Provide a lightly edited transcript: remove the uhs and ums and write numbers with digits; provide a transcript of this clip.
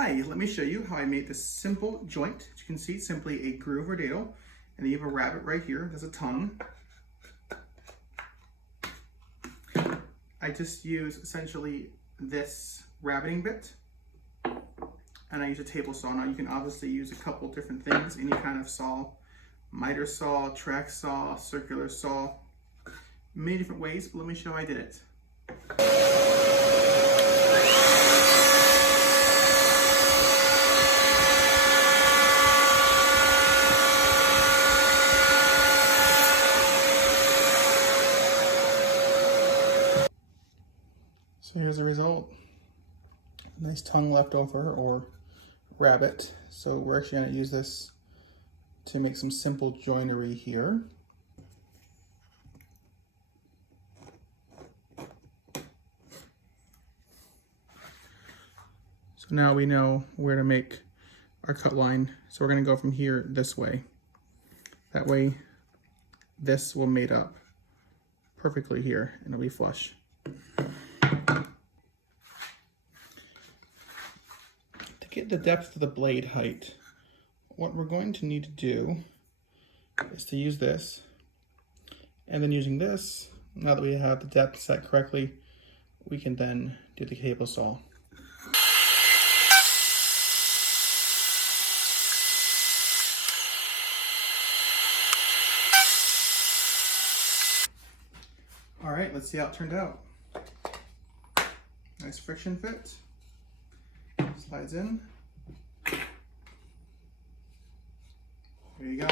Hi, let me show you how I made this simple joint. As you can see, simply a groove or dado, and then you have a rabbet right here. There's a tongue. I just use essentially this rabbeting bit, and I use a table saw. Now you can obviously use a couple different things, any kind of saw, miter saw, track saw, circular saw, many different ways, but let me show how I did it. So here's the result. Nice tongue left over, or rabbet. So we're actually going to use this to make some simple joinery here. So now we know where to make our cut line. So we're going to go from here this way. That way this will mate up perfectly here and it'll be flush. To get the depth of the blade height, what we're going to need to do is to use this, and then using this, now that we have the depth set correctly, we can then do the cable saw. All right, let's see how it turned out. Nice friction fit. Slides in. There you go.